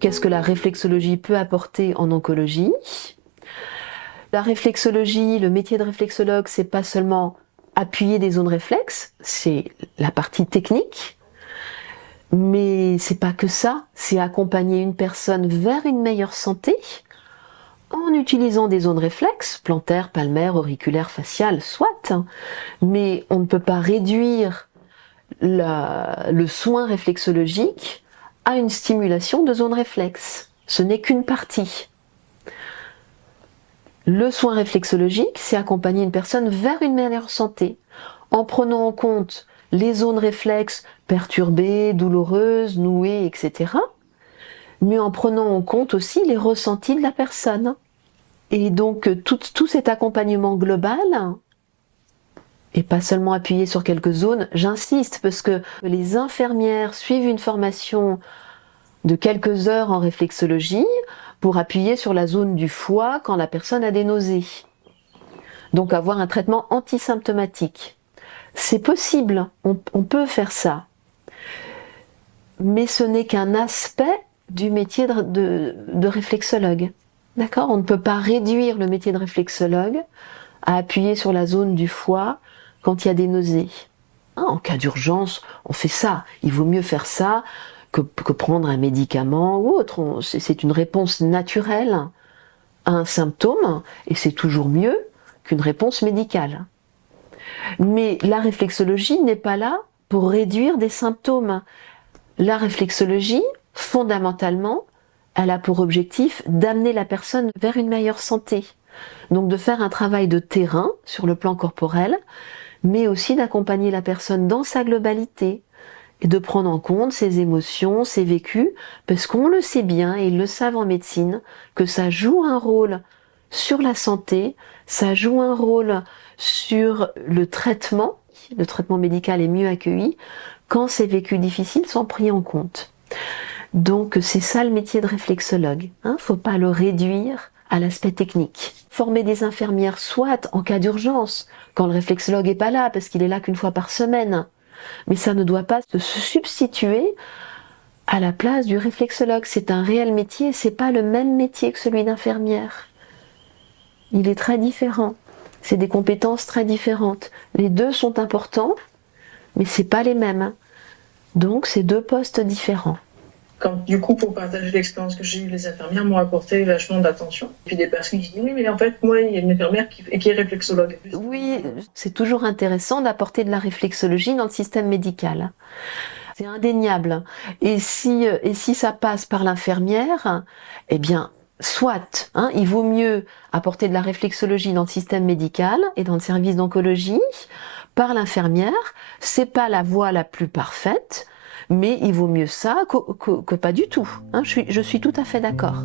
Qu'est-ce que la réflexologie peut apporter en oncologie? La réflexologie, le métier de réflexologue, c'est pas seulement appuyer des zones réflexes, c'est la partie technique, mais c'est pas que ça, c'est accompagner une personne vers une meilleure santé en utilisant des zones réflexes, plantaires, palmaires, auriculaires, faciales, soit, mais on ne peut pas réduire le soin réflexologique à une stimulation de zones réflexes. Ce n'est qu'une partie. Le soin réflexologique, c'est accompagner une personne vers une meilleure santé, en prenant en compte les zones réflexes perturbées, douloureuses, nouées, etc., mais en prenant en compte aussi les ressentis de la personne. Et donc tout cet accompagnement global, et pas seulement appuyé sur quelques zones, j'insiste parce que les infirmières suivent une formation de quelques heures en réflexologie pour appuyer sur la zone du foie quand la personne a des nausées. Donc avoir un traitement antisymptomatique. C'est possible, on peut faire ça. Mais ce n'est qu'un aspect du métier de réflexologue. D'accord? On ne peut pas réduire le métier de réflexologue à appuyer sur la zone du foie quand il y a des nausées. En cas d'urgence, on fait ça. Il vaut mieux faire ça que prendre un médicament ou autre. C'est une réponse naturelle à un symptôme et c'est toujours mieux qu'une réponse médicale. Mais la réflexologie n'est pas là pour réduire des symptômes. La réflexologie, fondamentalement, elle a pour objectif d'amener la personne vers une meilleure santé. Donc de faire un travail de terrain sur le plan corporel, mais aussi d'accompagner la personne dans sa globalité et de prendre en compte ses émotions, ses vécus, parce qu'on le sait bien, et ils le savent en médecine, que ça joue un rôle sur la santé, ça joue un rôle sur le traitement médical est mieux accueilli quand ces vécus difficiles sont pris en compte. Donc c'est ça le métier de réflexologue, faut pas le réduire à l'aspect technique. Former des infirmières, soit en cas d'urgence, quand le réflexologue est pas là, parce qu'il est là qu'une fois par semaine, mais ça ne doit pas se substituer à la place du réflexologue. C'est un réel métier, c'est pas le même métier que celui d'infirmière. Il est très différent. C'est des compétences très différentes. Les deux sont importants, mais c'est pas les mêmes. Donc c'est deux postes différents. Quand, du coup, pour partager l'expérience que j'ai eue, les infirmières m'ont apporté vachement d'attention. Et puis des personnes qui disent, oui, mais en fait, moi, il y a une infirmière qui est réflexologue. Oui, c'est toujours intéressant d'apporter de la réflexologie dans le système médical. C'est indéniable. Et si ça passe par l'infirmière, eh bien, soit, il vaut mieux apporter de la réflexologie dans le système médical et dans le service d'oncologie par l'infirmière. C'est pas la voie la plus parfaite, mais il vaut mieux ça que pas du tout. Je suis tout à fait d'accord.